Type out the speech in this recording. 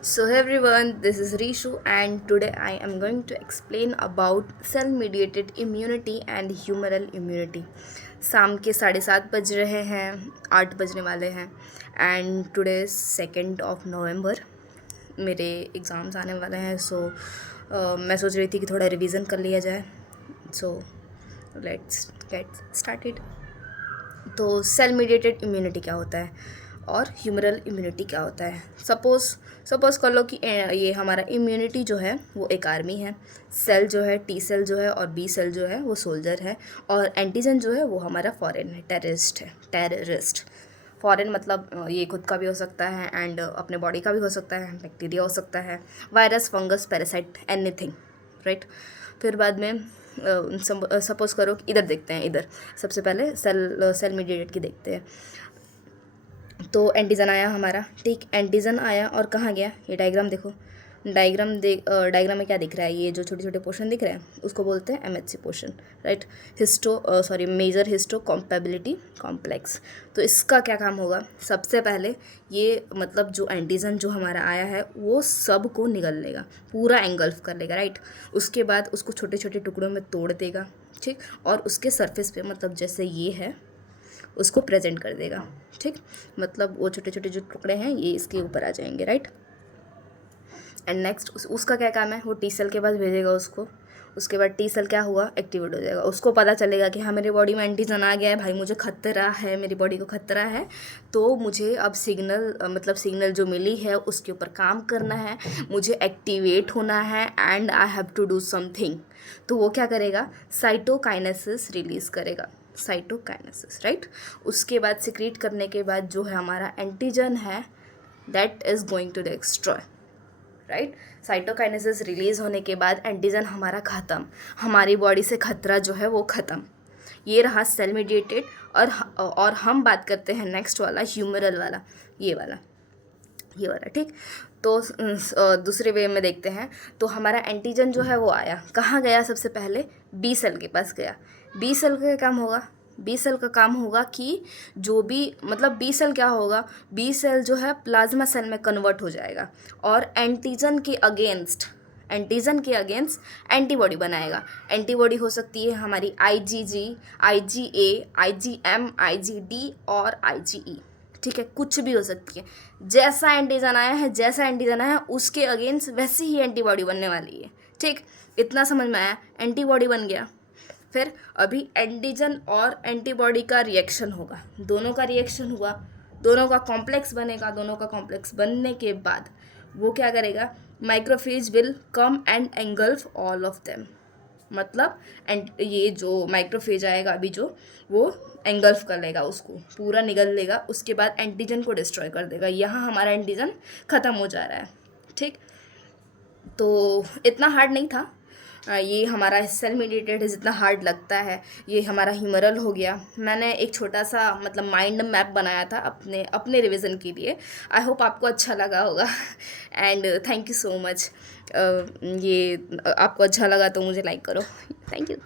So hey everyone, this is Rishu and today I am going to explain about cell-mediated immunity and humoral immunity. शाम के 7:30 बज रहे हैं, 8 बजने वाले हैं एंड टुडे 2 नवंबर मेरे एग्ज़ाम्स आने वाले हैं सो मैं सोच रही थी कि थोड़ा रिवीजन कर लिया जाए. So let's get started. तो सेल मीडिएटेड इम्यूनिटी क्या होता है और ह्यूमरल इम्यूनिटी क्या होता है. सपोज़ कर लो कि ये हमारा इम्यूनिटी जो है वो एक आर्मी है. सेल जो है टी सेल जो है और बी सेल जो है वो सोल्जर है और एंटीजन जो है वो हमारा फॉरेन है, टेररिस्ट. फॉरेन मतलब ये खुद का भी हो सकता है एंड अपने बॉडी का भी हो सकता है, बैक्टीरिया हो सकता है, virus, fungus, parasite, anything, right. फिर बाद में सपोज़ करो कि इधर देखते हैं. इधर सबसे पहले सेल मीडिएटेड की देखते हैं. तो एंटीजन आया हमारा, ठीक. एंटीजन आया और कहाँ गया, ये डायग्राम देखो. डायग्राम में क्या दिख रहा है, ये जो छोटे छोटे पोर्शन दिख रहे हैं उसको बोलते हैं MHC portion, right. Major histocompatibility complex. तो इसका क्या काम होगा, सबसे पहले ये मतलब जो एंटीजन जो हमारा आया है वो सब को निगल लेगा, पूरा एंगल्फ कर लेगा, राइट. उसके बाद उसको छोटे छोटे टुकड़ों में तोड़ देगा, ठीक. और उसके सरफेस पे मतलब जैसे ये है उसको प्रेजेंट कर देगा, ठीक. मतलब वो छोटे छोटे जो टुकड़े हैं ये इसके ऊपर आ जाएंगे, राइट. एंड नेक्स्ट उसका क्या काम है, वो टी सेल के पास भेजेगा उसको. उसके बाद टी सेल क्या हुआ, एक्टिवेट हो जाएगा. उसको पता चलेगा कि हाँ मेरी बॉडी में एंटीजन आ गया है भाई, मुझे खतरा है, मेरी बॉडी को खतरा है. तो मुझे अब सिग्नल जो मिली है उसके ऊपर काम करना है, मुझे एक्टिवेट होना है and I have to do something. तो वो क्या करेगा, साइटोकाइनेसिस रिलीज़ करेगा, साइटोकाइनेसिस, राइट. उसके बाद सिक्रीट करने के बाद जो है हमारा एंटीजन है that is going to destroy, right. Cytokinesis release होने के बाद एंटीजन हमारा ख़त्म, हमारी बॉडी से खतरा जो है वो ख़त्म. ये रहा सेल मीडिएटेड. और हम बात करते हैं नेक्स्ट वाला, ह्यूमरल वाला, ये वाला, ठीक. तो दूसरे वे में देखते हैं. तो हमारा एंटीजन जो है वो आया, कहाँ गया, सबसे पहले बी सेल के पास गया. बी सेल का काम होगा, बी सेल का काम होगा कि जो भी मतलब बी सेल क्या होगा, बी सेल जो है प्लाज्मा सेल में कन्वर्ट हो जाएगा और एंटीजन के अगेंस्ट एंटीबॉडी बनाएगा. एंटीबॉडी हो सकती है हमारी आईजीजी, आईजीए, आईजीएम, आईजीडी और आईजीई, ठीक है. कुछ भी हो सकती है. जैसा एंटीजन आया है उसके अगेंस्ट वैसी ही एंटीबॉडी बनने वाली है, ठीक. इतना समझ में आया, एंटीबॉडी बन गया. फिर अभी एंटीजन और एंटीबॉडी का रिएक्शन होगा, दोनों का रिएक्शन हुआ, दोनों का कॉम्प्लेक्स बनेगा. दोनों का कॉम्प्लेक्स बनने के बाद वो क्या करेगा, macrophage will come and engulf all of them. मतलब ये जो माइक्रोफेज आएगा अभी जो, वो एंगल्फ कर लेगा, उसको पूरा निगल लेगा. उसके बाद एंटीजन को डिस्ट्रॉय कर देगा. यहाँ हमारा एंटीजन ख़त्म हो जा रहा है, ठीक. तो इतना हार्ड नहीं था. ये हमारा सेल मीडिएटेड जितना हार्ड लगता है ये हमारा ह्यूमरल हो गया. मैंने एक छोटा सा मतलब माइंड मैप बनाया था अपने रिवीजन के लिए. आई होप आपको अच्छा लगा होगा and thank you so much. ये आपको अच्छा लगा तो मुझे लाइक करो. Thank you.